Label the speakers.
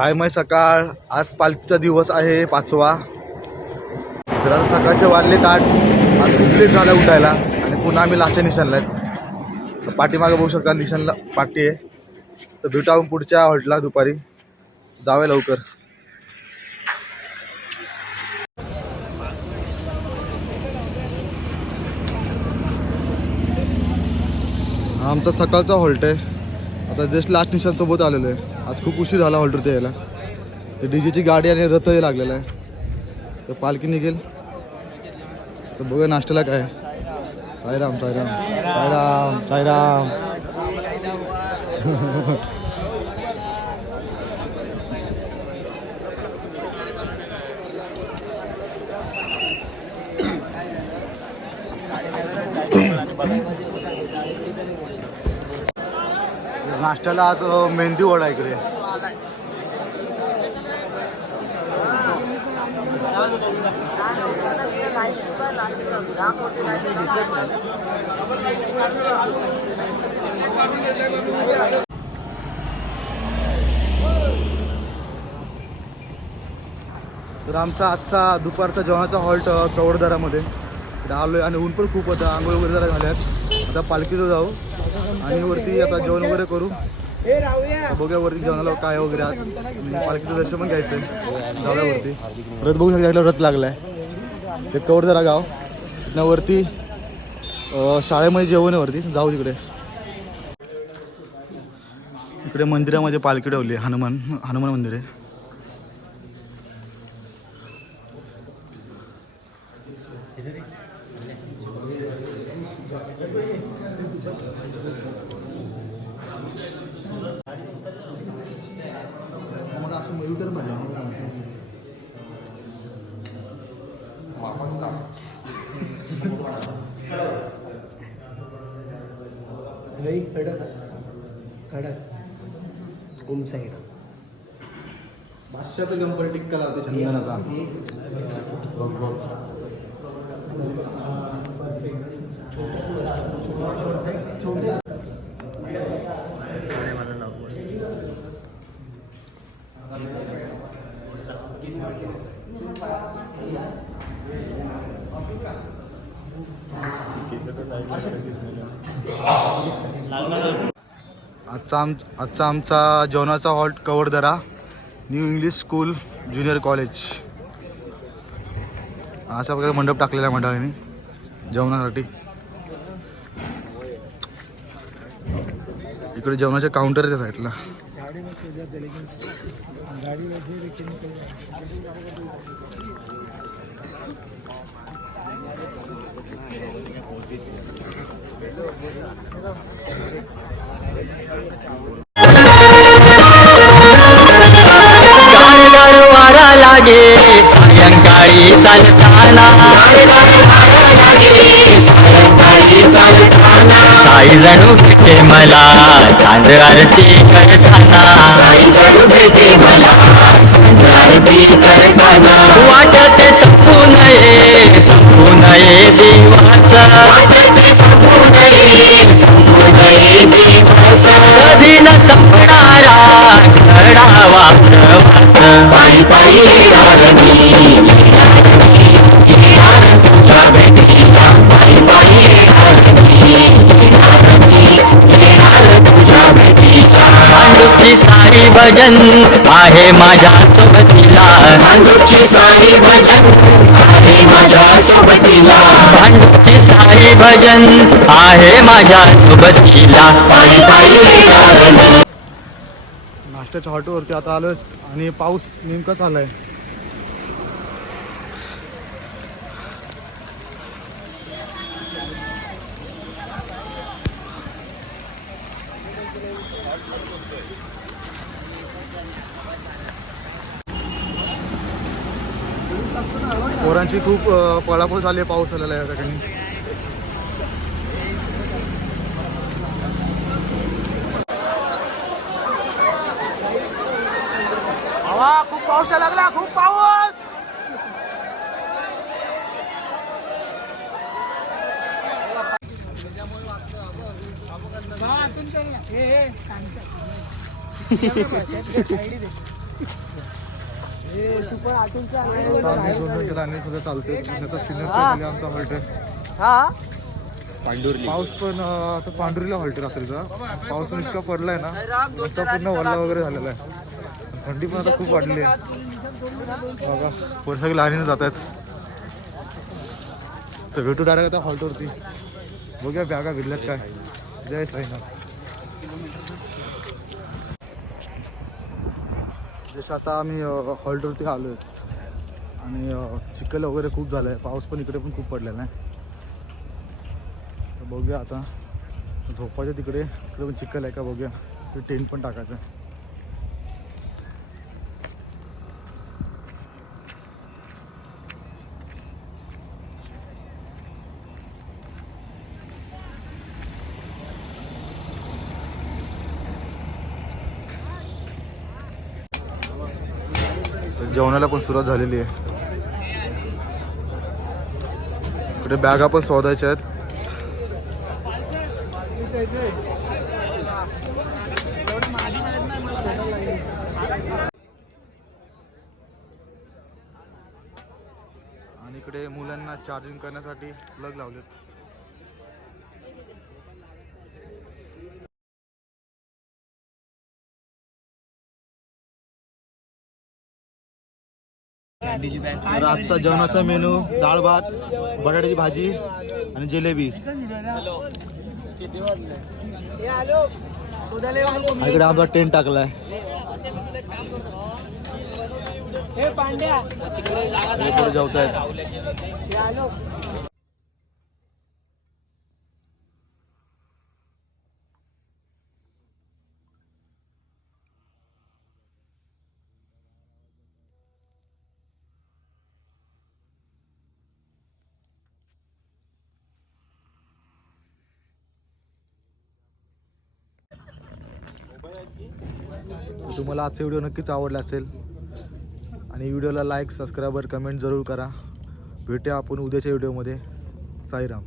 Speaker 1: सायमय सकाळ. आज पालखीचा दिवस आहे पाचवा. तर आज सकाळचे वाजले ताट आज खूप लेट झाला उठायला आणि पुन्हा आम्ही लास्टच्या निशाणला आहेत. पाठीमागे बघू शकता निशाणला पाठी आहे. तर भेटू आपण पुढच्या हॉटेलला दुपारी. जावे लवकर. हा आमचा सकाळचा हॉल्ट आहे. आता जस्ट लास्ट निशाण सोबत आलेलो आहे. आज खूप उशीर झाला हॉल्टरते यायला. ते डीजेची गाडी आणि रथही लागलेला आहे. तर पालखी निघेल. तर बघा नाश्त्याला काय सायराम सायराम सायराम साईराम. नाश्त्याला आज मेहंदी वडा इकडे. तर आमचा आजचा दुपारचा जेवणाचा हॉल्ट अ, कवडदारामध्ये आलो आहे आणि ऊन पण खूप होतं आंघोळ वगैरे जरा झाल्यात. आता पालखीचं जाऊ. आणि वरती आता जेवण वगैरे करू. बघूया वरती जेवणाला काय वगैरे आज. पालखीचं दर्शन पण घ्यायचं आहे जाऊया रथ बघू शकता रथ लागलाय. ते जरा गाव. तिथनं वरती शाळेमध्ये जेवण आहे वरती. जाऊ तिकडे. इकडे मंदिरामध्ये पालखी ठेवली आहे. हनुमान हनुमान मंदिर आहे.
Speaker 2: लई कडक कडक उम साईड.
Speaker 1: पाचशेचा गणपती टिक्का लावते चंदनाचा. आजचा आम आजचा आमचा जेवणाचा halt Kavaddara new English school junior college अशा प्रकारे मंडप टाकलेला आहे मंडळाने. जेवणासाठी. इकडे जेवणाचे काउंटर आहे त्या साईडला
Speaker 3: वारा लागे सायंकाळी चालताना साई जणू भेटे मला चांद आरती वाटत संपू नये संपू नये दिवस. साई भजन आहे माझ्या सोबतीला पांडुची साई भजन आहे माझ्या सोबतीला पांडुची साई भजन आहे माझ्या सोबतीला पायी पायी
Speaker 1: महाराष्ट्राच्या हॉटेलवरती आता आलो आणि पाऊस नेमकाच आलाय पोरांची खूप पळापळ झाली आहे पाऊस आलेला आहे या ठिकाणी खूप पाऊस लागला खूप पाऊस! पाऊस पण आता पांढरीला हॉल्ट रात्रीचा. पाऊस पण इतका पडलाय ना पूर्ण वल्ला वगैरे झालेला आहे. थंडी पण आता खूप वाढली आहे. बघा पोरं सगळे लाईनीने जात आहेत. तर भेटू डायरेक्ट आता हॉल्टवरती बघूया बॅगा भेटल्यात काय. जय साईनाथ. जसं आता आम्ही हॉल्टवरती आलो आहेत. आणि चिखल वगैरे खूप झालं आहे पाऊस पण इकडे पण खूप पडलेला आहे. तर बघूया आता. झोपाच्या तिकडे. तिकडे पण चिखल आहे का बघूया. ते टेंट पण टाकायचं. आहे जेवणाला पण सुरुवात झालेली आहे. इकडे बॅगा पण शोधायच्या आहेत. आणि इकडे मुलांना चार्जिंग करण्यासाठी प्लग लावलेत. तर आजचा जेवणाचा मेनू डाळ भात बटाट्याची भाजी आणि जिलेबी. हा इकडे आमचा टेंट टाकलाय. हे पुढे तर तुम्हाला आजचा व्हिडिओ नक्कीच आवडला असेल आणि व्हिडिओला लाईक सबस्क्राईबर कमेंट जरूर करा. भेटूया आपण उद्याच्या व्हिडिओमध्ये. साईराम.